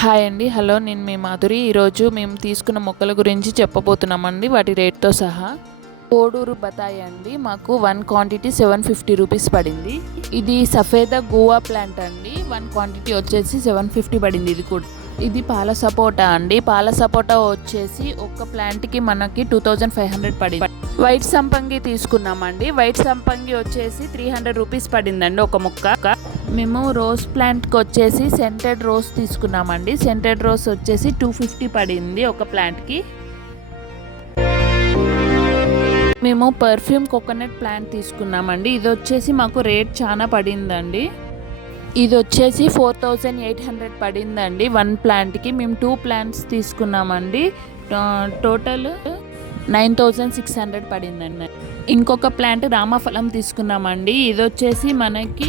Hi అండి. Hello నేను మీ మాధురి. ఈరోజు మేము తీసుకున్న మొక్కల గురించి చెప్పబోతున్నామండి. వాటి రేట్తో సహా. కోడూరు బతాయి అండి. మాకు one quantity seven fifty rupees పడింది. ఇది సఫేద గోవా ప్లాంట్ అండి. వన్ క్వాంటిటీ వచ్చేసి సెవెన్ ఫిఫ్టీ పడింది. ఇది కూడా ఇది పాల సపోటా అండి. పాల సపోటా వచ్చేసి ఒక్క ప్లాంట్కి మనకి టూ థౌజండ్ ఫైవ్ హండ్రెడ్ పడింది. వైట్ సంపంగి తీసుకున్నామండి. వైట్ సంపంగి వచ్చేసి త్రీ హండ్రెడ్ రూపీస్ పడిందండి ఒక ముక్క. మేము రోజ్ ప్లాంట్కి వచ్చేసి సెంటెడ్ రోజ్ తీసుకున్నామండి. సెంటెడ్ రోజ్ వచ్చేసి టూ ఫిఫ్టీ పడింది ఒక ప్లాంట్కి మేము పర్ఫ్యూమ్ కోకోనట్ ప్లాంట్ తీసుకున్నామండి. ఇది వచ్చేసి మాకు రేట్ చాలా పడిందండి. ఇది వచ్చేసి ఫోర్ థౌజండ్ ఎయిట్ హండ్రెడ్ పడిందండి. వన్ ప్లాంట్కి మేము టూ ప్లాంట్స్ తీసుకున్నామండి. Total nine thousand six hundred పడిందండి. ఇంకొక ప్లాంట్ రామఫలం తీసుకున్నామండి. ఇది వచ్చేసి మనకి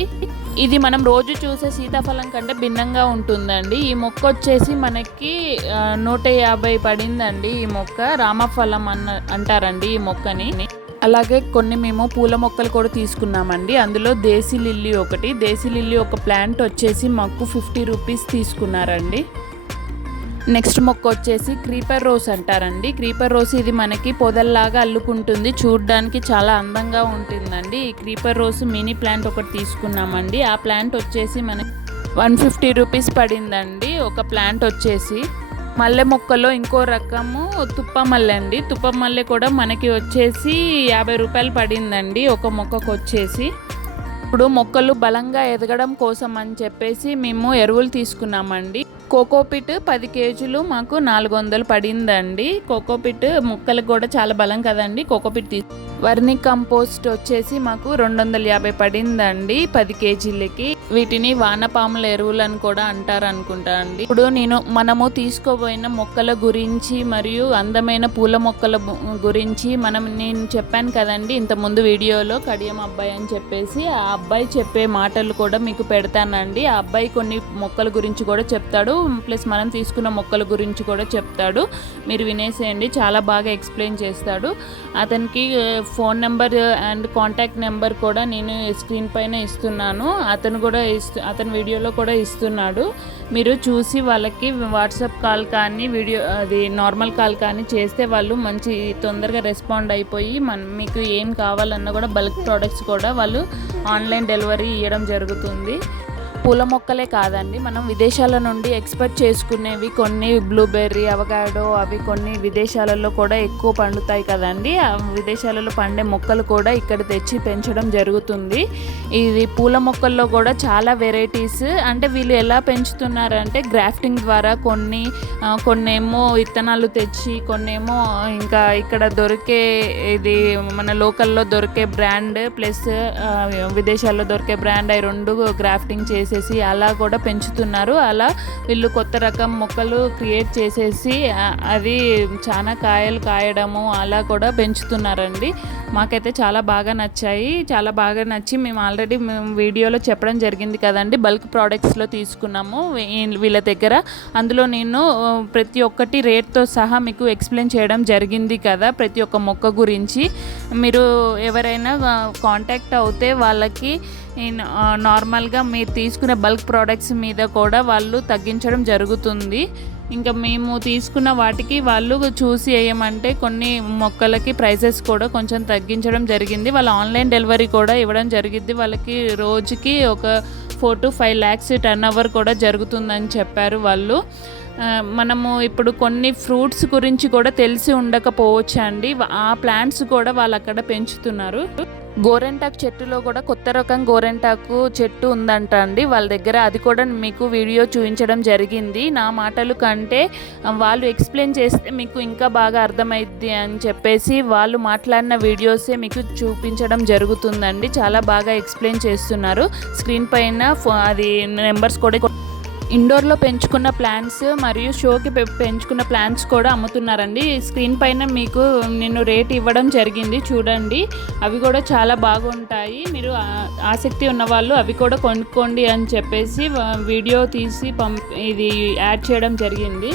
ఇది మనం రోజు చూసే సీతాఫలం కంటే భిన్నంగా ఉంటుందండి. ఈ మొక్క వచ్చేసి మనకి నూట యాభై పడిందండి ఈ మొక్క. రామఫలం అన్న అంటారండి ఈ మొక్కని. అలాగే కొన్ని మేము పూల మొక్కలు కూడా తీసుకున్నామండి. అందులో దేశీ లిల్లీ ఒకటి. దేశీ లిల్లీ ఒక ప్లాంట్ వచ్చేసి మాకు ఫిఫ్టీ రూపీస్ తీసుకున్నారండి. నెక్స్ట్ మొక్క వచ్చేసి క్రీపర్ రోస్ అంటారండి. క్రీపర్ రోస్ ఇది మనకి పొదల్లాగా అల్లుకుంటుంది. చూడడానికి చాలా అందంగా ఉంటుందండి. ఈ క్రీపర్ రోస్ మినీ ప్లాంట్ ఒకటి తీసుకున్నామండి. ఆ ప్లాంట్ వచ్చేసి మనకి వన్ ఫిఫ్టీ రూపీస్ పడిందండి. ఒక ప్లాంట్ వచ్చేసి మల్లె మొక్కలో ఇంకో రకము తుప్ప మల్లె అండి. తుప్ప మల్లె కూడా మనకి వచ్చేసి యాభై రూపాయలు పడిందండి ఒక మొక్కకు వచ్చేసి. ఇప్పుడు మొక్కలు బలంగా ఎదగడం కోసం అని చెప్పేసి మేము ఎరువులు తీసుకున్నామండి. కోకోపిట్ పది కేజీలు మాకు నాలుగు వందలు పడిందండి. కోకోపిట్ మొక్కలకు కూడా చాలా బలం కదండి. కోకోపిట్ తీసుకు వర్ని కంపోస్ట్ వచ్చేసి మాకు రెండు వందల యాభై పడిందండి పది కేజీలకి. వీటిని వానపాముల ఎరువులు అని కూడా అంటారు అనుకుంటా అండి. ఇప్పుడు నేను మనము తీసుకోబోయిన మొక్కల గురించి మరియు అందమైన పూల మొక్కల గురించి మనం నేను చెప్పాను కదండి ఇంత ముందు వీడియోలో కడియం అబ్బాయి అని చెప్పేసి ఆ అబ్బాయి చెప్పే మాటలు కూడా మీకు పెడతానండి. ఆ అబ్బాయి కొన్ని మొక్కల గురించి కూడా చెప్తాడు. ప్లస్ మనం తీసుకున్న మొక్కల గురించి కూడా చెప్తాడు. మీరు వినేసేయండి. చాలా బాగా ఎక్స్ప్లెయిన్ చేస్తాడు. అతనికి phone number and contact number కూడా నేను స్క్రీన్ పైన ఇస్తున్నాను. అతను కూడా ఇస్తు అతని వీడియోలో కూడా ఇస్తున్నాడు. మీరు చూసి వాళ్ళకి వాట్సాప్ కాల్ కానీ వీడియో అది నార్మల్ కాల్ కానీ చేస్తే వాళ్ళు మంచి తొందరగా రెస్పాండ్ అయిపోయి మన మీకు ఏం కావాలన్నా కూడా బల్క్ ప్రోడక్ట్స్ కూడా వాళ్ళు ఆన్లైన్ డెలివరీ ఇవ్వడం జరుగుతుంది. పూల మొక్కలే కాదండి. మనం విదేశాల నుండి ఎక్స్పెక్ట్ చేసుకునేవి కొన్ని బ్లూబెర్రీ అవగాడో అవి కొన్ని విదేశాలలో కూడా ఎక్కువ పండుతాయి కదండి. విదేశాలలో పండే మొక్కలు కూడా ఇక్కడ తెచ్చి పెంచడం జరుగుతుంది. ఇది పూల మొక్కల్లో కూడా చాలా వెరైటీస్ అంటే వీళ్ళు ఎలా పెంచుతున్నారంటే గ్రాఫ్టింగ్ ద్వారా కొన్ని కొన్నేమో విత్తనాలు తెచ్చి కొన్నేమో ఇంకా ఇక్కడ దొరికే ఇది మన లోకల్లో దొరికే బ్రాండ్ ప్లస్ విదేశాల్లో దొరికే బ్రాండ్ అవి రెండు గ్రాఫ్టింగ్ చేసి చేసేసి అలా కూడా పెంచుతున్నారు. అలా వీళ్ళు కొత్త రకం మొక్కలు క్రియేట్ చేసేసి అది చాలా కాయలు కాయడము అలా కూడా పెంచుతున్నారండి. మాకైతే చాలా బాగా నచ్చాయి. చాలా బాగా నచ్చి మేము ఆల్రెడీ మేము వీడియోలో చెప్పడం జరిగింది కదండి. బల్క్ ప్రోడక్ట్స్లో తీసుకున్నాము వీళ్ళ దగ్గర. అందులో నేను ప్రతి ఒక్కటి రేట్తో సహా మీకు ఎక్స్ప్లెయిన్ చేయడం జరిగింది కదా ప్రతి ఒక్క మొక్క గురించి. మీరు ఎవరైనా కాంటాక్ట్ అవుతే వాళ్ళకి నార్మల్గా మీరు తీసుకునే బల్క్ ప్రోడక్ట్స్ మీద కూడా వాళ్ళు తగ్గించడం జరుగుతుంది. ఇంకా మేము తీసుకున్న వాటికి వాళ్ళు చూసి వేయమంటే కొన్ని మొక్కలకి ప్రైసెస్ కూడా కొంచెం తగ్గించడం జరిగింది. వాళ్ళ ఆన్లైన్ డెలివరీ కూడా ఇవ్వడం జరిగింది. వాళ్ళకి రోజుకి ఒక four to five lakhs turnover కూడా జరుగుతుందని చెప్పారు వాళ్ళు. మనము ఇప్పుడు కొన్ని ఫ్రూట్స్ గురించి కూడా తెలిసి ఉండకపోవచ్చు అండి ఆ ప్లాంట్స్ కూడా వాళ్ళు అక్కడ పెంచుతున్నారు. గోరెంటాకు చెట్టులో కూడా కొత్త రకం గోరెంటాకు చెట్టు ఉందంట అండి. వాళ్ళ దగ్గర అది కూడా మీకు వీడియో చూపించడం జరిగింది. నా మాటలు కంటే వాళ్ళు ఎక్స్ప్లెయిన్ చేస్తే మీకు ఇంకా బాగా అర్థమైద్ది అని చెప్పేసి వాళ్ళు మాట్లాడిన వీడియోసే మీకు చూపించడం జరుగుతుందండి. చాలా బాగా ఎక్స్ప్లెయిన్ చేస్తున్నారు. స్క్రీన్ పైన ఫో- అది నెంబర్స్ కూడా ఇండోర్లో పెంచుకున్న ప్లాంట్స్ మరియు షోకి పె- పెంచుకున్న ప్లాంట్స్ కూడా అమ్ముతున్నారండి. స్క్రీన్ పైన మీకు నేను రేట్ ఇవ్వడం జరిగింది. చూడండి. అవి కూడా చాలా బాగుంటాయి. మీరు ఆసక్తి ఉన్నవాళ్ళు అవి కూడా కొనుక్కోండి అని చెప్పేసి వీడియో తీసి పంప్ ఇది యాడ్ చేయడం జరిగింది.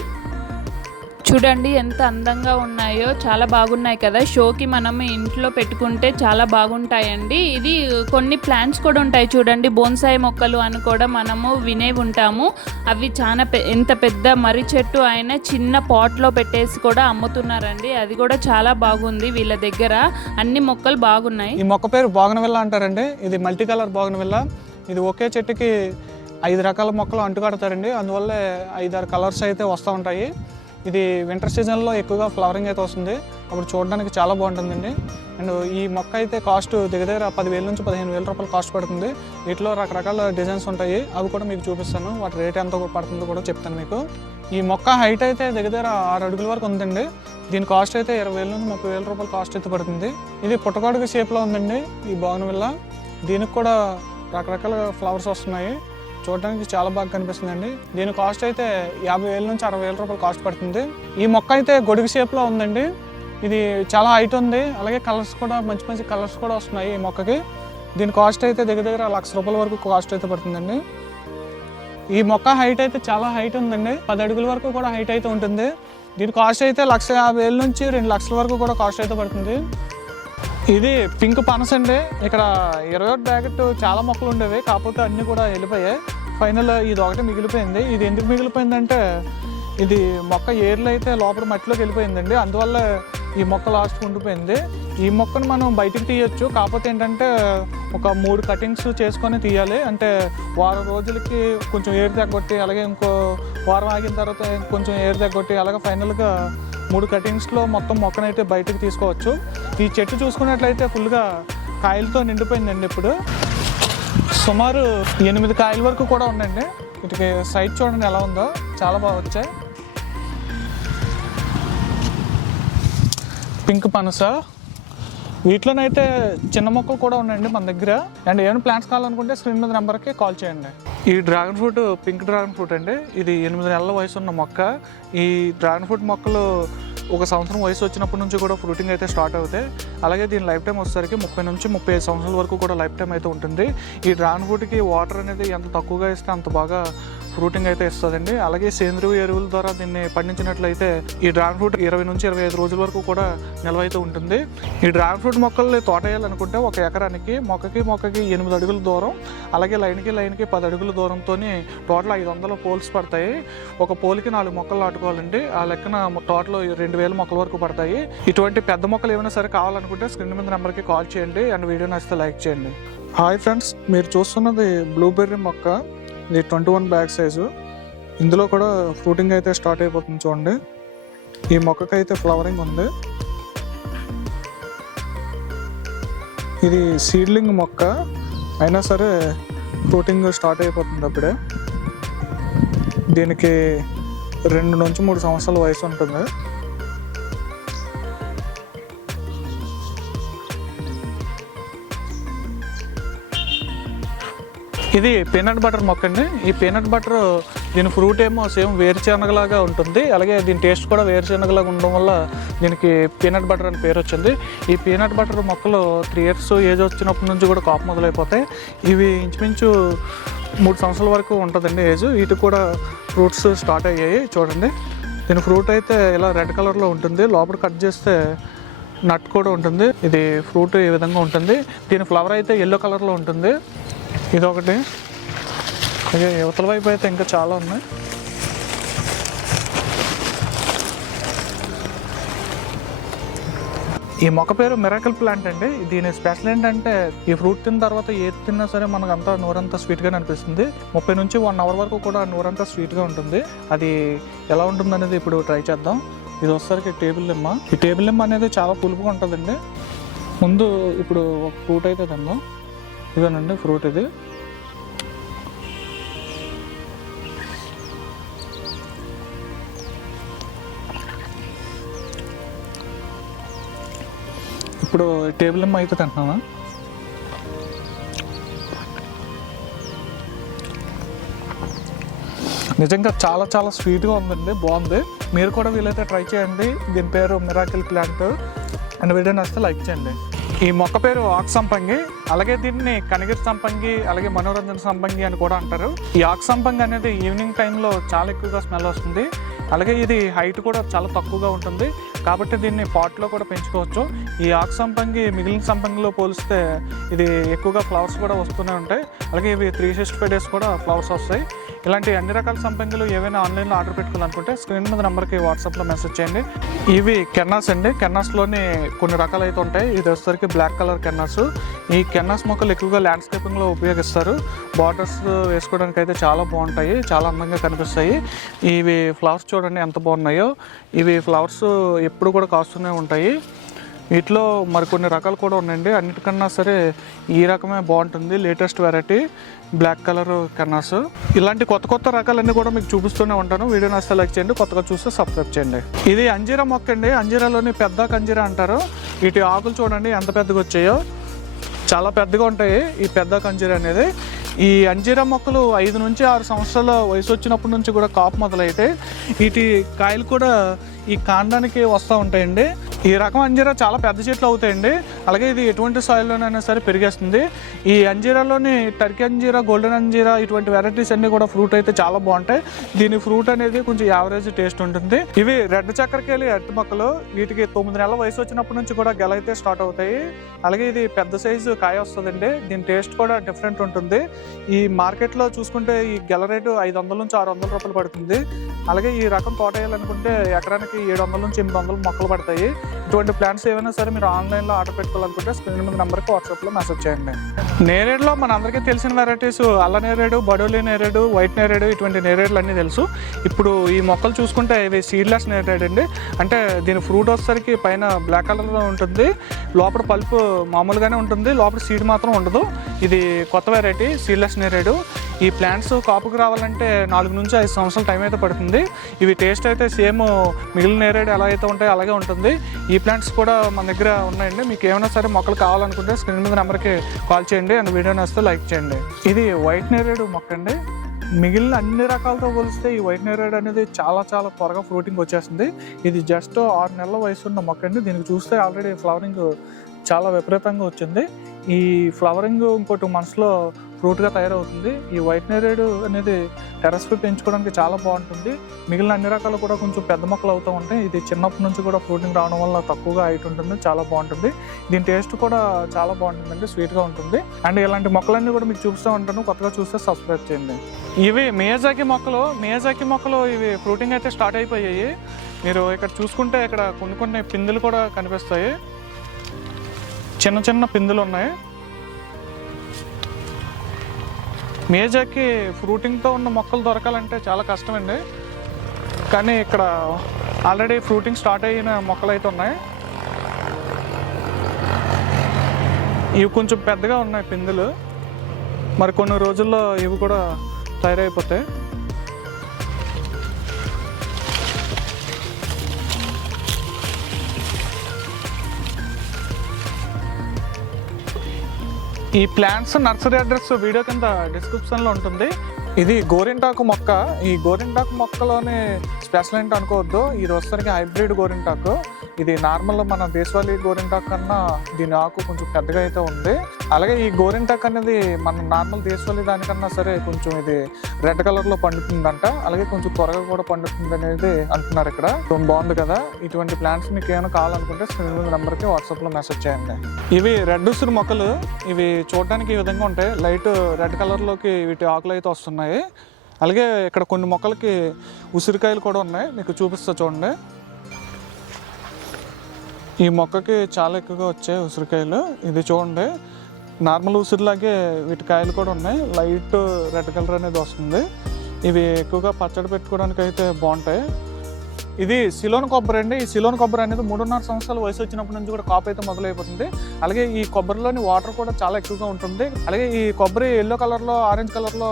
చూడండి ఎంత అందంగా ఉన్నాయో. చాలా బాగున్నాయి కదా. షోకి మనం ఇంట్లో పెట్టుకుంటే చాలా బాగుంటాయండి. ఇది కొన్ని ప్లాంట్స్ కూడా ఉంటాయి చూడండి. బోన్సాయి మొక్కలు అని కూడా మనము వినే ఉంటాము. అవి చాలా ఎంత పెద్ద మర్రి చెట్టు అయినా చిన్న పాట్లో పెట్టేసి కూడా అమ్ముతున్నారండి. అది కూడా చాలా బాగుంది వీళ్ళ దగ్గర. అన్ని మొక్కలు బాగున్నాయి. ఈ మొక్క పేరు బోగనవిల్ల అంటారండి. ఇది మల్టీ కలర్ బోగనవిల్ల. ఇది ఒకే చెట్టుకి ఐదు రకాల మొక్కలు అంటుకడతారండి. అందువల్ల ఐదారు కలర్స్ అయితే వస్తూ ఉంటాయి. ఇది వింటర్ సీజన్లో ఎక్కువగా ఫ్లవరింగ్ అయితే వస్తుంది. అప్పుడు చూడడానికి చాలా బాగుంటుందండి. అండ్ ఈ మొక్క అయితే కాస్ట్ దగ్గర దగ్గర పదివేల నుంచి పదిహేను వేల రూపాయలు కాస్ట్ పడుతుంది. వీటిలో రకరకాల డిజైన్స్ ఉంటాయి. అవి కూడా మీకు చూపిస్తాను. వాటి రేట్ ఎంత పడుతుందో కూడా చెప్తాను మీకు. ఈ మొక్క హైట్ అయితే దగ్గర దగ్గర ఆరు అడుగుల వరకు ఉందండి. దీని కాస్ట్ అయితే ఇరవై వేల నుంచి ముప్పై వేల రూపాయలు కాస్ట్ అయితే పడుతుంది. ఇది పుట్టగొడుగు షేప్లో ఉందండి. ఈ వల్ల దీనికి కూడా రకరకాల ఫ్లవర్స్ వస్తున్నాయి. చూడడానికి చాలా బాగా కనిపిస్తుందండి. దీని కాస్ట్ అయితే యాభై వేల నుంచి అరవై వేల రూపాయలు కాస్ట్ పడుతుంది. ఈ మొక్క అయితే గొడుగు షేప్లో ఉందండి. ఇది చాలా హైట్ ఉంది. అలాగే కలర్స్ కూడా మంచి మంచి కలర్స్ కూడా వస్తున్నాయి ఈ మొక్కకి. దీని కాస్ట్ అయితే దగ్గర దగ్గర లక్ష రూపాయల వరకు కాస్ట్ అయితే పడుతుందండి. ఈ మొక్క హైట్ అయితే చాలా హైట్ ఉందండి. పది అడుగుల వరకు కూడా హైట్ అయితే ఉంటుంది. దీని కాస్ట్ అయితే లక్ష యాభై వేల నుంచి రెండు లక్షల వరకు కూడా కాస్ట్ అయితే పడుతుంది. ఇది పింక్ పనస అండి. ఇక్కడ ఇరవై ఒకటి ప్యాకెట్ చాలా మొక్కలు ఉండేవి కాకపోతే అన్నీ కూడా వెళ్ళిపోయాయి. ఫైనల్ ఇది ఒకటి మిగిలిపోయింది. ఇది ఎందుకు మిగిలిపోయిందంటే ఇది మొక్క ఏర్లు అయితే లోపల మట్టిలోకి వెళ్ళిపోయిందండి. అందువల్ల ఈ మొక్క లాస్ట్ ఉండిపోయింది. ఈ మొక్కను మనం బయటికి తీయొచ్చు. కాకపోతే ఏంటంటే ఒక మూడు కటింగ్స్ చేసుకొని తీయాలి. అంటే వారం రోజులకి కొంచెం ఏరు తగ్గొట్టి అలాగే ఇంకో వారం ఆగిన తర్వాత కొంచెం ఏరు తగ్గొట్టి అలాగే ఫైనల్గా మూడు కటింగ్స్లో మొత్తం మొక్కనైతే బయటకు తీసుకోవచ్చు. ఈ చెట్టు చూసుకున్నట్లయితే ఫుల్గా కాయలతో నిండిపోయిందండి ఇప్పుడు. సుమారు ఎనిమిది కాయల వరకు కూడా ఉందండి. వీటికి సైజ్ చూడండి ఎలా ఉందో. చాలా బాగా వచ్చాయి. పింక్ పనస. వీటిలోనైతే చిన్న మొక్కలు కూడా ఉన్నాయండి మన దగ్గర. అండ్ ఏమైనా ప్లాంట్స్ కావాలనుకుంటే స్క్రీన్ మీద నెంబర్కి కాల్ చేయండి. ఈ dragon fruit pink dragon fruit అండి. ఇది ఎనిమిది నెలల వయసు ఉన్న మొక్క. ఈ డ్రాగన్ ఫ్రూట్ మొక్కలు ఒక సంవత్సరం వయసు వచ్చినప్పటి నుంచి కూడా ఫ్రూటింగ్ అయితే స్టార్ట్ అవుతాయి. అలాగే దీని లైఫ్ టైం వచ్చేసరికి ముప్పై నుంచి ముప్పై ఐదు సంవత్సరాల వరకు కూడా లైఫ్ టైం అయితే ఉంటుంది. ఈ డ్రాగన్ ఫ్రూట్కి వాటర్ అనేది ఎంత తక్కువగా ఇస్తే అంత బాగా ఫ్రూటింగ్ అయితే ఇస్తుందండి. అలాగే సేంద్రియ ఎరువుల ద్వారా దీన్ని పండించినట్లయితే ఈ డ్రాగన్ ఫ్రూట్ ఇరవై నుంచి ఇరవై ఐదు రోజుల వరకు కూడా నిల్వ అయితే ఉంటుంది. ఈ డ్రాగన్ ఫ్రూట్ మొక్కల్ని తోట వేయాలనుకుంటే ఒక ఎకరానికి మొక్కకి మొక్కకి ఎనిమిది అడుగుల దూరం అలాగే లైన్కి లైన్కి పది అడుగుల దూరంతో టోటల్ ఐదు వందల పోల్స్ పడతాయి. ఒక పోల్కి నాలుగు మొక్కలు నాటుకోవాలండి. ఆ లెక్కన టోటల్ రెండు వేల మొక్కల వరకు పడతాయి. ఇటువంటి పెద్ద మొక్కలు ఏమైనా సరే కావాలనుకుంటే స్క్రీన్ మీద నెంబర్కి కాల్ చేయండి. అండ్ వీడియో నచ్చితే లైక్ చేయండి. హాయ్ ఫ్రెండ్స్ మీరు చూస్తున్నది బ్లూబెర్రీ మొక్క. ఇది ట్వంటీ వన్ బ్యాగ్ సైజు. ఇందులో కూడా ఫ్రూటింగ్ అయితే స్టార్ట్ అయిపోతుంది చూడండి. ఈ మొక్కకి అయితే ఫ్లవరింగ్ ఉంది. ఇది సీడ్లింగ్ మొక్క. అయినా సరే ఫ్రూటింగ్ స్టార్ట్ అయిపోతుంది అప్పుడే. దీనికి రెండు నుంచి మూడు సంవత్సరాల వయసు ఉంటుంది. ఇది పీనట్ బటర్ మొక్క అండి ఈ పీనట్ బటర్ దీని ఫ్రూట్ ఏమో సేమ్ వేరుశనగలాగా ఉంటుంది. అలాగే దీని టేస్ట్ కూడా వేరుశనగలాగా ఉండడం వల్ల దీనికి పీనట్ బటర్ అని పేరు వచ్చింది. ఈ పీనట్ బటర్ మొక్కలు త్రీ ఇయర్స్ ఏజ్ వచ్చినప్పటి నుంచి కూడా కాపు మొదలైపోతాయి. ఇవి ఇంచుమించు మూడు సంవత్సరాల వరకు ఉంటుందండి ఏజ్. వీటికి కూడా ఫ్రూట్స్ స్టార్ట్ అయ్యాయి చూడండి. దీని ఫ్రూట్ అయితే ఇలా రెడ్ కలర్లో ఉంటుంది. లోపల కట్ చేస్తే నట్ కూడా ఉంటుంది. ఇది ఫ్రూట్ ఈ విధంగా ఉంటుంది. దీని ఫ్లవర్ అయితే ఎల్లో కలర్లో ఉంటుంది. ఇది ఒకటి అలాగే యువతల వైపు అయితే ఇంకా చాలా ఉన్నాయి. ఈ మొక్క పేరు మిరాకల్ ప్లాంట్ అండి. దీని స్పెషల్ ఏంటంటే ఈ ఫ్రూట్ తిన్న తర్వాత ఏది తిన్నా సరే మనకు అంతా నూరంతా స్వీట్గా అనిపిస్తుంది. ముప్పై నుంచి వన్ అవర్ వరకు కూడా నూరంతా స్వీట్గా ఉంటుంది. అది ఎలా ఉంటుంది అనేది ఇప్పుడు ట్రై చేద్దాం. ఇది వచ్చేసరికి టేబుల్ నిమ్మ. ఈ టేబుల్ నిమ్మ అనేది చాలా పులుపుగా ఉంటుందండి. ముందు ఇప్పుడు ఒక ఫ్రూట్ అయితే తిందాం. ఇదేనండి ఫ్రూట్ ఇది. ఇప్పుడు టేబుల్ అమ్మ అయితే తింటున్నామా నిజంగా చాలా చాలా స్వీట్గా ఉందండి బాగుంది. మీరు కూడా వీలైతే ట్రై చేయండి. దీని పేరు మిరాకిల్ ప్లాంట్. అండ్ వీడియో నచ్చితే లైక్ చేయండి. ఈ మొక్క పేరు ఆక్ సంపంగి అలాగే దీన్ని కనిగిరి సంపంగి అలాగే మనోరంజన సంపంగి అని కూడా అంటారు. ఈ ఆక్ సంపంగి అనేది ఈవినింగ్ టైంలో చాలా ఎక్కువగా స్మెల్ వస్తుంది. అలాగే ఇది హైట్ కూడా చాలా తక్కువగా ఉంటుంది. కాబట్టి దీన్ని పాట్లో కూడా పెంచుకోవచ్చు. ఈ ఆకు సంపంగి మిగిలిన సంపంగిలో పోలిస్తే ఇది ఎక్కువగా ఫ్లవర్స్ కూడా వస్తూనే ఉంటాయి. అలాగే ఇవి త్రీ సిక్స్టీ ఫైవ్ డేస్ కూడా ఫ్లవర్స్ వస్తాయి. ఇలాంటి అన్ని రకాల సంపంగిలు ఏవైనా ఆన్లైన్లో ఆర్డర్ పెట్టుకోవాలనుకుంటే స్క్రీన్ మీద నెంబర్కి వాట్సాప్లో మెసేజ్ చేయండి. ఇవి కెన్నాస్ అండి. కెన్నాస్లోని కొన్ని రకాలు అయితే ఉంటాయి. ఇది వచ్చేసరికి బ్లాక్ కలర్ కెన్నాస్. ఈ కెన్నాస్ మొక్కలు ఎక్కువగా ల్యాండ్స్కేపింగ్లో ఉపయోగిస్తారు. బార్డర్స్ వేసుకోవడానికి అయితే చాలా బాగుంటాయి. చాలా అందంగా కనిపిస్తాయి. ఇవి ఫ్లవర్స్ చూడండి ఎంత బాగున్నాయో. ఇవి ఫ్లవర్స్ ఎప్పుడు కూడా కాస్తూనే ఉంటాయి. వీటిలో మరికొన్ని రకాలు కూడా ఉన్నాయండి. అన్నిటికన్నా సరే ఈ రకమే బాగుంటుంది. Latest variety black colour cannas. ఇలాంటి కొత్త కొత్త రకాలన్నీ కూడా మీకు చూపిస్తూనే ఉంటాను. వీడియో నచ్చితే లైక్ చేయండి కొత్తగా చూస్తే సబ్స్క్రైబ్ చేయండి. ఇది అంజీరా మొక్క అండి. అంజీరాలోని పెద్ద కంజీరా అంటారు. వీటి ఆకులు చూడండి ఎంత పెద్దగా వచ్చాయో. చాలా పెద్దగా ఉంటాయి ఈ పెద్ద కంజీర అనేది. ఈ అంజీరా మొక్కలు ఐదు నుంచి ఆరు సంవత్సరాల వయసు వచ్చినప్పటి నుంచి కూడా కాపు మొదలైతే వీటి కాయలు కూడా ఈ కాండానికి వస్తూ ఉంటాయండి. ఈ రకం అంజీరా చాలా పెద్ద చెట్లు అవుతాయండి. అలాగే ఇది ఎటువంటి సాయిల్లోనైనా సరే పెరిగేస్తుంది. ఈ అంజీరాలోని టర్కీ అంజీరా గోల్డెన్ అంజీరా ఇటువంటి వెరైటీస్ అన్ని కూడా ఫ్రూట్ అయితే చాలా బాగుంటాయి. దీని ఫ్రూట్ అనేది కొంచెం యావరేజ్ టేస్ట్ ఉంటుంది. ఇవి రెడ్ చక్కెరకేళి అరటి మొక్కలు వీటికి తొమ్మిది నెలల వయసు వచ్చినప్పటి నుంచి కూడా గెల అయితే స్టార్ట్ అవుతాయి. అలాగే ఇది పెద్ద సైజు కాయ వస్తుందండి. దీని టేస్ట్ కూడా డిఫరెంట్ ఉంటుంది. ఈ మార్కెట్లో చూసుకుంటే ఈ గెల రేటు ఐదు వందల నుంచి ఆరు వందల రూపాయలు పడుతుంది. అలాగే ఈ రకం తోట వేయాలనుకుంటే ఎకరానికి ఏడు వందల నుంచి ఎనిమిది వందలు మొక్కలు పడతాయి. ఇటువంటి ప్లాన్స్ ఏమైనా సరే మీరు ఆన్లైన్లో ఆర్డర్ పెట్టుకోవాలనుకుంటే స్క్రీన్ మీద నెంబర్కి వాట్సాప్లో మెసేజ్ చేయండి. నేరేడులో మన అందరికీ తెలిసిన వెరైటీస్ అల్ల నేరేడు బడోలి నేరేడు వైట్ నేరేడు ఇటువంటి నేరేడులు అన్నీ తెలుసు. ఇప్పుడు ఈ మొక్కలు చూసుకుంటే ఇవి సీడ్లెస్ నేరేడు అండి. అంటే దీని ఫ్రూట్ వచ్చేసరికి పైన బ్లాక్ కలర్లో ఉంటుంది. లోపల పల్పు మామూలుగానే ఉంటుంది. లోపల సీడ్ మాత్రం ఉండదు. ఇది కొత్త వెరైటీ సీడ్లెస్ నేరేడు. ఈ ప్లాంట్స్ కాపుకు రావాలంటే నాలుగు నుంచి ఐదు సంవత్సరాలు టైం అయితే పడుతుంది. ఇవి టేస్ట్ అయితే సేమ్ మిగిలిన నేరేడు ఎలా అయితే ఉంటాయో అలాగే ఉంటుంది. ఈ ప్లాంట్స్ కూడా మన దగ్గర ఉన్నాయండి. మీకు ఏమైనా సరే మొక్కలు కావాలనుకుంటే స్క్రీన్ మీద నెంబర్కి కాల్ చేయండి. అండ్ వీడియోని వస్తే లైక్ చేయండి. ఇది వైట్ నేరేడు మొక్క అండి. మిగిలిన అన్ని రకాలతో పోలిస్తే ఈ వైట్ నేరేడ్ అనేది చాలా చాలా త్వరగా ఫ్రూటింగ్ వచ్చేస్తుంది. ఇది జస్ట్ ఆరు నెలల వయసు ఉన్న మొక్క అండి. దీనికి చూస్తే ఆల్రెడీ ఫ్లవరింగ్ చాలా విపరీతంగా వచ్చింది. ఈ ఫ్లవరింగ్ ఇంకోటి మనసులో ఫ్రూట్గా తయారవుతుంది. ఈ వైట్ నేరేడు అనేది టెరస్పై పెంచుకోవడానికి చాలా బాగుంటుంది. మిగిలిన అన్ని రకాలు కూడా కొంచెం పెద్ద మొక్కలు అవుతూ ఉంటాయి. ఇది చిన్నప్పటి నుంచి కూడా ఫ్రూటింగ్ రావడం వల్ల తక్కువగా హైట్ ఉంటుంది చాలా బాగుంటుంది. దీని టేస్ట్ కూడా చాలా బాగుంటుందండి. స్వీట్గా ఉంటుంది. అండ్ ఇలాంటి మొక్కలన్నీ కూడా మీకు చూపిస్తూ ఉంటాను. కొత్తగా చూస్తే సబ్స్క్రైబ్ చేయండి. ఇవి మేజాకి మొక్కలు మేజాకి మొక్కలు ఇవి ఫ్రూటింగ్ అయితే స్టార్ట్ అయిపోయాయి. మీరు ఇక్కడ చూసుకుంటే ఇక్కడ కొన్ని కొన్ని పిందులు కూడా కనిపిస్తాయి. చిన్న చిన్న పిందులు ఉన్నాయి. మేజాకి ఫ్రూటింగ్తో ఉన్న మొక్కలు దొరకాలంటే చాలా కష్టమండి. కానీ ఇక్కడ ఆల్రెడీ ఫ్రూటింగ్ స్టార్ట్ అయిన మొక్కలు అయితే ఉన్నాయి. ఇవి కొంచెం పెద్దగా ఉన్నాయి పిందులు. మరి కొన్ని రోజుల్లో ఇవి కూడా తయారైపోతాయి. ఈ ప్లాంట్స్ నర్సరీ అడ్రస్ వీడియో కింద డిస్క్రిప్షన్లో ఉంటుంది. ఇది గోరింటాకు మొక్క. ఈ గోరింటాకు మొక్కలోనే స్పెషల్ ఏంటి అనుకోవద్దు ఇది వచ్చేసరికి హైబ్రిడ్ గోరింటాకు. ఇది నార్మల్ మన దేశవాళీ గోరింటాక్ కన్నా దీని ఆకు కొంచెం పెద్దగా అయితే ఉంది. అలాగే ఈ గోరింటాక్ అనేది మన నార్మల్ దేశవాళీ దానికన్నా సరే కొంచెం ఇది రెడ్ కలర్లో పండుతుందంట. అలాగే కొంచెం త్వరగా కూడా పండుతుంది అనేది అంటున్నారు ఇక్కడ. బాగుంది కదా? ఇటువంటి ప్లాంట్స్ మీకు ఏమైనా కావాలనుకుంటే స్క్రీన్ మీద నెంబర్కి వాట్సాప్లో మెసేజ్ చేయండి. ఇవి రెడ్ ఉసిరి మొక్కలు ఇవి చూడడానికి ఈ విధంగా ఉంటాయి. లైట్ రెడ్ కలర్లోకి వీటి ఆకులు అయితే వస్తున్నాయి. అలాగే ఇక్కడ కొన్ని మొక్కలకి ఉసిరికాయలు కూడా ఉన్నాయి. మీకు చూపిస్తా చూడండి. ఈ మొక్కకి చాలా ఎక్కువగా వచ్చాయి ఉసిరికాయలు. ఇది చూడండి. నార్మల్ ఉసిరిలాగే వీటి కాయలు కూడా ఉన్నాయి. లైట్ రెడ్ కలర్ అనేది వస్తుంది. ఇవి ఎక్కువగా పచ్చడి పెట్టుకోవడానికి అయితే బాగుంటాయి. ఇది సిలోన్ కొబ్బరి అండి. ఈ సిలోన్ కొబ్బరి అనేది మూడున్నర సంవత్సరాల వయసు వచ్చినప్పటి నుంచి కూడా కాపు అయితే మొదలైపోతుంది. అలాగే ఈ కొబ్బరిలోని వాటర్ కూడా చాలా ఎక్కువగా ఉంటుంది. అలాగే ఈ కొబ్బరి ఎల్లో కలర్లో ఆరెంజ్ కలర్లో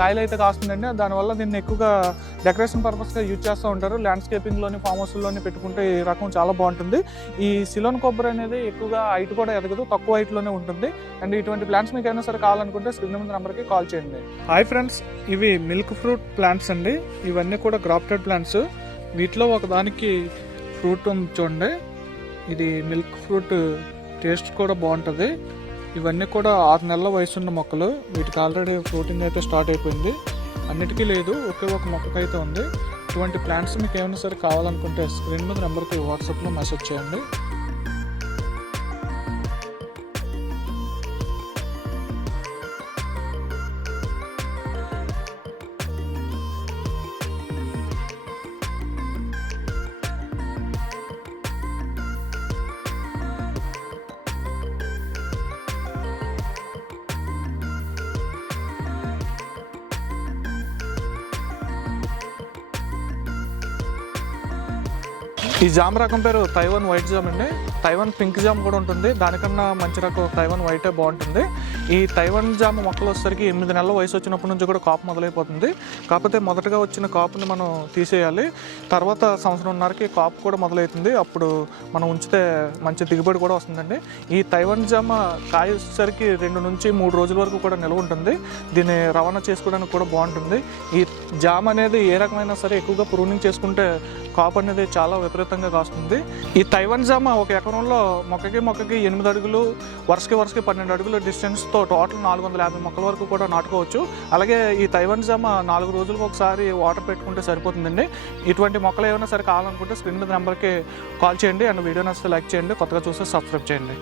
కాయలు అయితే కాస్తుందండి. దానివల్ల దీన్ని ఎక్కువగా డెకరేషన్ పర్పస్గా యూజ్ చేస్తూ ఉంటారు. ల్యాండ్స్కేపింగ్లోని ఫామ్ హౌస్లోని పెట్టుకుంటే ఈ రకం చాలా బాగుంటుంది. ఈ సిలోన్ కొబ్బరి అనేది ఎక్కువగా హైట్ కూడా ఎదగదు తక్కువ హైట్లోనే ఉంటుంది. అండ్ ఇటువంటి ప్లాంట్స్ మీకు అయినా సరే కావాలనుకుంటే స్క్రీన్ మీద నెంబర్కి కాల్ చేయండి. హాయ్ ఫ్రెండ్స్ ఇవి మిల్క్ ఫ్రూట్ ప్లాంట్స్ అండి. ఇవన్నీ కూడా గ్రాఫ్టెడ్ ప్లాంట్స్. వీటిలో ఒకదానికి ఫ్రూట్ ఉంది చూడండి. ఇది మిల్క్ ఫ్రూట్ టేస్ట్ కూడా బాగుంటుంది. ఇవన్నీ కూడా ఆరు నెలల వయసున్న మొక్కలు. వీటికి ఆల్రెడీ ఫ్రూటింగ్ అయితే స్టార్ట్ అయిపోయింది. అన్నిటికీ లేదు ఒకే ఒక మొక్కకైతే ఉంది. ఇటువంటి ప్లాంట్స్ మీకు ఏమైనా సరే కావాలనుకుంటే స్క్రీన్ మీద నెంబర్కి వాట్సాప్లో మెసేజ్ చేయండి. ఈ జామ్ రకం పేరు తైవాన్ వైట్ జామ్ అండి. తైవాన్ పింక్ జామ్ కూడా ఉంటుంది. దానికన్నా మంచి రకం తైవాన్ వైటే బాగుంటుంది. ఈ తైవాన్ జామ మొక్కలు వచ్చేసరికి ఎనిమిది నెలల వయసు వచ్చినప్పటి నుంచి కూడా కాపు మొదలైపోతుంది. కాకపోతే మొదటగా వచ్చిన కాపుని మనం తీసేయాలి. తర్వాత సంవత్సరంన్నరకి కాపు కూడా మొదలవుతుంది అప్పుడు మనం ఉంచితే మంచి దిగుబడి కూడా వస్తుందండి. ఈ తైవాన్ జామ కాయ వచ్చేసరికి రెండు నుంచి మూడు రోజుల వరకు కూడా నిల్వ ఉంటుంది. దీన్ని రవాణా చేసుకోవడానికి కూడా బాగుంటుంది. ఈ జామ అనేది ఏ రకమైనా సరే ఎక్కువగా ప్రూనింగ్ చేసుకుంటే కాపు అనేది చాలా విపరీతంగా కాస్తుంది. ఈ తైవాన్ జామ ఒక ఎకరంలో మొక్కకి మొక్కకి ఎనిమిది అడుగులు వరుసకి వరుసకి పన్నెండు అడుగుల డిస్టెన్స్తో టోటల్ నాలుగు వందల యాభై మొక్కల వరకు కూడా నాటుకోవచ్చు. అలాగే ఈ తైవన్ జామ నాలుగు రోజులకు ఒకసారి వాటర్ పెట్టుకుంటే సరిపోతుందండి. ఇటువంటి మొక్కలు ఏమైనా సరే కావాలనుకుంటే స్క్రీన్ మీద నెంబర్కి కాల్ చేయండి. అండ్ వీడియో నచ్చితే లైక్ చేయండి. కొత్తగా చూస్తే సబ్స్క్రైబ్ చేయండి.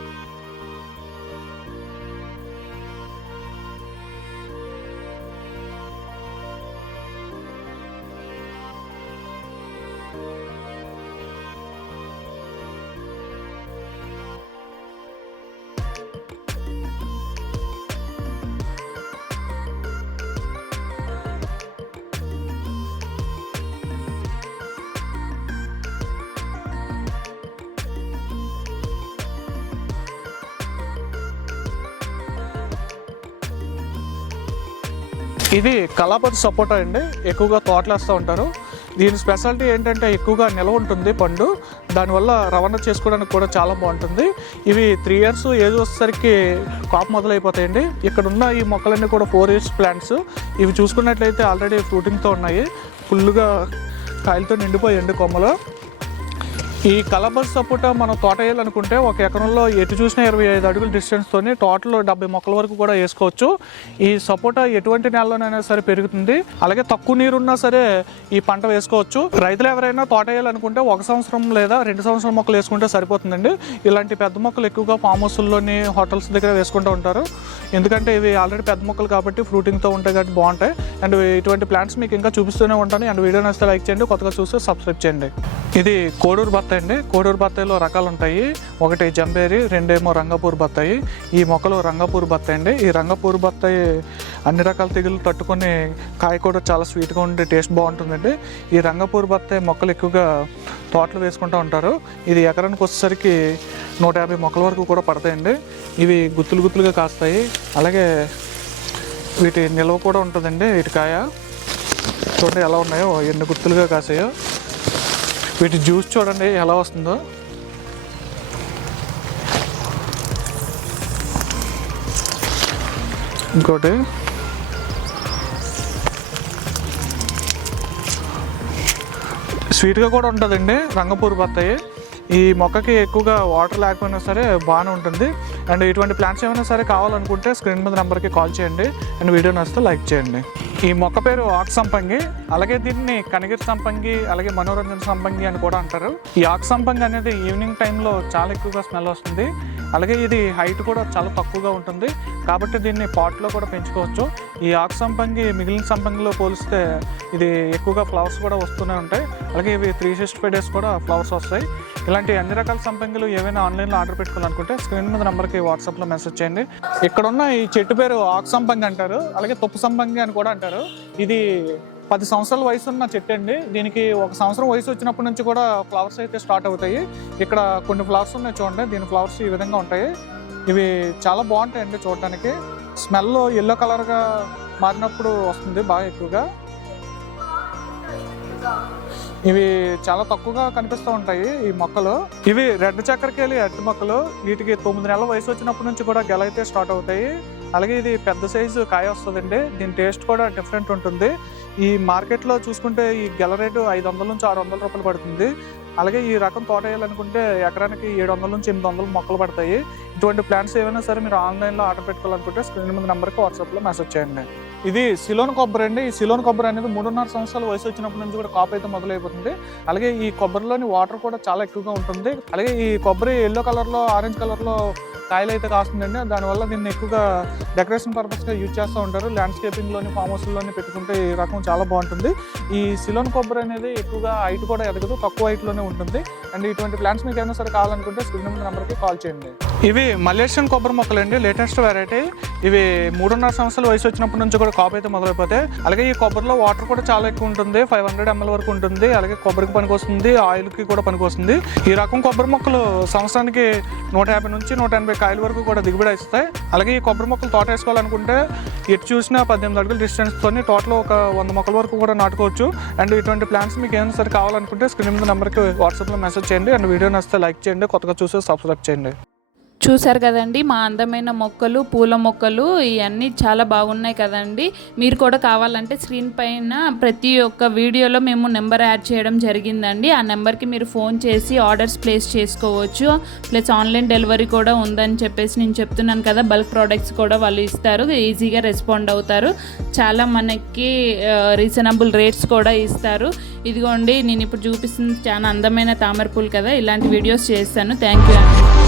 ఇది కళాపతి సపోటా అండి. ఎక్కువగా తోటలేస్తూ ఉంటారు. దీని స్పెషాలిటీ ఏంటంటే ఎక్కువగా నిల్వ ఉంటుంది పండు. దానివల్ల రవాణా చేసుకోవడానికి కూడా చాలా బాగుంటుంది. ఇవి త్రీ ఇయర్స్ ఏజ్ వచ్చేసరికి కాపు మొదలైపోతాయండి. ఇక్కడ ఉన్న ఈ మొక్కలన్నీ కూడా ఫోర్ ఇయర్స్ ప్లాంట్స్. ఇవి చూసుకున్నట్లయితే ఆల్రెడీ ఫ్రూటింగ్తో ఉన్నాయి. ఫుల్గా కాయలతో నిండిపోయండి కొమ్మలు. ఈ కలబస్ సపోటా మనం తోట వేయాలనుకుంటే ఒక ఎకరంలో ఎటు చూసినా ఇరవై ఐదు అడుగుల డిస్టెన్స్తోని టోటల్ డెబ్బై మొక్కల వరకు కూడా వేసుకోవచ్చు. ఈ సపోటా ఎటువంటి నేలలోనైనా సరే పెరుగుతుంది. అలాగే తక్కువ నీరున్నా సరే ఈ పంట వేసుకోవచ్చు. రైతులు ఎవరైనా తోట వేయాలనుకుంటే ఒక సంవత్సరం లేదా రెండు సంవత్సరం మొక్కలు వేసుకుంటే సరిపోతుందండి. ఇలాంటి పెద్ద మొక్కలు ఎక్కువగా ఫామ్ హౌస్ల్లోని హోటల్స్ దగ్గర వేసుకుంటూ ఉంటారు. ఎందుకంటే ఇవి ఆల్రెడీ పెద్ద మొక్కలు కాబట్టి ఫ్రూటింగ్తో ఉంటాయి కాబట్టి బాగుంటాయి. అండ్ ఇటువంటి ప్లాంట్స్ మీకు ఇంకా చూపిస్తూనే ఉంటాను. అండ్ వీడియో నచ్చితే లైక్ చేయండి. కొత్తగా చూస్తే సబ్స్క్రైబ్ చేయండి. ఇది కోడూరు బత్తాయి అండి కోడూరు బత్తాయిలో రకాలు ఉంటాయి ఒకటి జంబేరి రెండేమో రంగపూర్ బత్తాయి. ఈ మొక్కలు రంగపూర్ బత్తాయి అండి ఈ రంగపూర్ బత్తాయి అన్ని రకాల తెగులు తట్టుకొని కాయ కూడా చాలా స్వీట్గా ఉండి టేస్ట్ బాగుంటుందండి. ఈ రంగపూర్ బత్తాయి మొక్కలు ఎక్కువగా తోటలు వేసుకుంటూ ఉంటారు. ఇది ఎకరానికి వచ్చేసరికి నూట యాభై మొక్కల వరకు కూడా పడతాయండి. ఇవి గుత్తులు గుత్తులుగా కాస్తాయి. అలాగే వీటి నిల్వ కూడా ఉంటుందండి. వీటి కాయ చూడండి ఎలా ఉన్నాయో ఎన్ని గుత్తులుగా కాసాయో. వీటి జ్యూస్ చూడండి ఎలా వస్తుందో. ఇంకోటి. స్వీట్గా కూడా ఉంటుందండి రంగపూర్ బత్తాయి. ఈ మొక్కకి ఎక్కువగా వాటర్ లేకపోయినా సరే బాగానే ఉంటుంది. అండ్ ఇటువంటి ప్లాంట్స్ ఏమైనా సరే కావాలనుకుంటే స్క్రీన్ మీద నెంబర్కి కాల్ చేయండి. అండ్ వీడియో నచ్చితే లైక్ చేయండి. ఈ మొక్క పేరు ఆక్ సంపంగి అలాగే దీన్ని కనగిరి సంపంగి అలాగే మనోరంజన సంపంగి అని కూడా అంటారు. ఈ ఆక్ సంపంగి అనేది ఈవినింగ్ టైంలో చాలా ఎక్కువగా స్మెల్ వస్తుంది. అలాగే ఇది హైట్ కూడా చాలా తక్కువగా ఉంటుంది. కాబట్టి దీన్ని పాట్లో కూడా పెంచుకోవచ్చు. ఈ ఆకు సంపంగి మిగిలిన సంపంగిలో పోలిస్తే ఇది ఎక్కువగా ఫ్లవర్స్ కూడా వస్తూనే ఉంటాయి. అలాగే ఇవి త్రీ సిక్స్టీ ఫైవ్ డేస్ కూడా ఫ్లవర్స్ వస్తాయి. ఇలాంటి అన్ని రకాల సంపంగిలు ఏవైనా ఆన్లైన్లో ఆర్డర్ పెట్టుకోవాలనుకుంటే స్క్రీన్ మీద నెంబర్కి వాట్సాప్లో మెసేజ్ చేయండి. ఇక్కడ ఉన్న ఈ చెట్టు పేరు ఆకు సంపంగి అంటారు. అలాగే తుప్పు సంపంగి అని కూడా అంటారు. ఇది పది సంవత్సరాల వయసు ఉన్న చెట్టు అండి దీనికి ఒక సంవత్సరం వయసు వచ్చినప్పటి నుంచి కూడా ఫ్లవర్స్ అయితే స్టార్ట్ అవుతాయి. ఇక్కడ కొన్ని ఫ్లవర్స్ ఉన్నాయి చూడండి. దీని ఫ్లవర్స్ ఈ విధంగా ఉంటాయి. ఇవి చాలా బాగుంటాయండి చూడటానికి. స్మెల్ ఎల్లో కలర్గా మారినప్పుడు వస్తుంది బాగా ఎక్కువగా. ఇవి చాలా తక్కువగా కనిపిస్తూ ఉంటాయి ఈ మొక్కలు. ఇవి రెడ్ చక్కెరకేళి అరటి మొక్కలు. వీటికి తొమ్మిది నెలల వయసు వచ్చినప్పటి నుంచి కూడా గెల అయితే స్టార్ట్ అవుతాయి. అలాగే ఇది పెద్ద సైజు కాయ వస్తుందండి. దీని టేస్ట్ కూడా డిఫరెంట్ ఉంటుంది. ఈ మార్కెట్లో చూసుకుంటే ఈ గెల రేటు ఐదు వందల నుంచి ఆరు వందల రూపాయలు పడుతుంది. అలాగే ఈ రకం తోట వేయాలనుకుంటే ఎకరానికి ఏడు వందల నుంచి ఎనిమిది వందలు మొక్కలు పడతాయి. ఇటువంటి ప్లాంట్స్ ఏమైనా సరే మీరు ఆన్లైన్లో ఆర్డర్ పెట్టుకోవాలనుకుంటే స్క్రీన్ మీద నెంబర్కి వాట్సాప్లో మెసేజ్ చేయండి. ఇది సిలోన్ కొబ్బరి అండి. ఈ సిలోన్ కొబ్బరి అనేది మూడున్నర సంవత్సరాల వయసు వచ్చినప్పటి నుంచి కూడా కాపు అయితే మొదలైపోతుంది. అలాగే ఈ కొబ్బరిలోని వాటర్ కూడా చాలా ఎక్కువగా ఉంటుంది. అలాగే ఈ కొబ్బరి ఎల్లో కలర్లో ఆరెంజ్ కలర్లో కాయలు అయితే కాస్తుందండి. దానివల్ల దీన్ని ఎక్కువగా డెకరేషన్ పర్పస్గా యూజ్ చేస్తూ ఉంటారు. ల్యాండ్స్కేపింగ్లోని ఫామ్ హౌస్లోని పెట్టుకుంటే ఈ రకం చాలా బాగుంటుంది. ఈ సిలోన్ కొబ్బరి అనేది ఎక్కువగా హైట్ కూడా ఎదగదు తక్కువ హైట్లోనే ఉంటుంది. అండ్ ఇటువంటి ప్లాంట్స్ మీకు ఏమైనా సరే కావాలనుకుంటే స్క్రీన్ నెంబర్కి కాల్ చేయండి. ఇవి మలేషియన్ కొబ్బరి మొక్కలు అండి లేటెస్ట్ వెరైటీ ఇవి మూడున్నర సంవత్సరాల వయసు వచ్చినప్పటి నుంచి కూడా కాపు అయితే మొదలైపోతాయి. అలాగే ఈ కొబ్బరిలో వాటర్ కూడా చాలా ఎక్కువ ఉంటుంది. ఫైవ్ హండ్రెడ్ ఎంఎల్ వరకు ఉంటుంది. అలాగే కొబ్బరికి పనికి వస్తుంది ఆయిల్కి కూడా పనికి వస్తుంది ఈ రకం కొబ్బరి మొక్కలు సంవత్సరానికి నూట యాభై నుంచి నూట ఎనభై కాయల వరకు కూడా దిగుబడి ఇస్తాయి అలాగే ఈ కొబ్బరి మొక్కలు తోట వేసుకోవాలనుకుంటే ఎటు చూసినా పద్దెనిమిది అడుగుల డిస్టెన్స్తో టోటల్ ఒక వంద మొక్కల వరకు కూడా నాటుకోవచ్చు. అండ్ ఇటువంటి ప్లాన్స్ మీకు ఏమైనా సరే కావాలనుకుంటే స్క్రీన్ మీద నెంబర్కి వాట్సాప్లో మెసేజ్ చేయండి. అండ్ వీడియో నచ్చితే లైక్ చేయండి. కొత్తగా చూసి సబ్స్క్రైబ్ చేయండి. చూసారు కదండి మా అందమైన మొక్కలు పూల మొక్కలు ఇవన్నీ చాలా బాగున్నాయి కదండి. మీరు కూడా కావాలంటే స్క్రీన్ పైన ప్రతి ఒక్క వీడియోలో మేము నెంబర్ యాడ్ చేయడం జరిగిందండి. ఆ నెంబర్కి మీరు ఫోన్ చేసి ఆర్డర్స్ ప్లేస్ చేసుకోవచ్చు. ప్లస్ ఆన్లైన్ డెలివరీ కూడా ఉందని చెప్పేసి నేను చెప్తున్నాను కదా బల్క్ ప్రోడక్ట్స్ కూడా వాళ్ళు ఇస్తారు ఈజీగా రెస్పాండ్ అవుతారు. చాలా మనకి రీజనబుల్ రేట్స్ కూడా ఇస్తారు. ఇదిగోండి నేను ఇప్పుడు చూపిస్తుంది చాలా అందమైన తామర పూలు కదా ఇలాంటి వీడియోస్ చేస్తాను. థ్యాంక్ యూ అండి.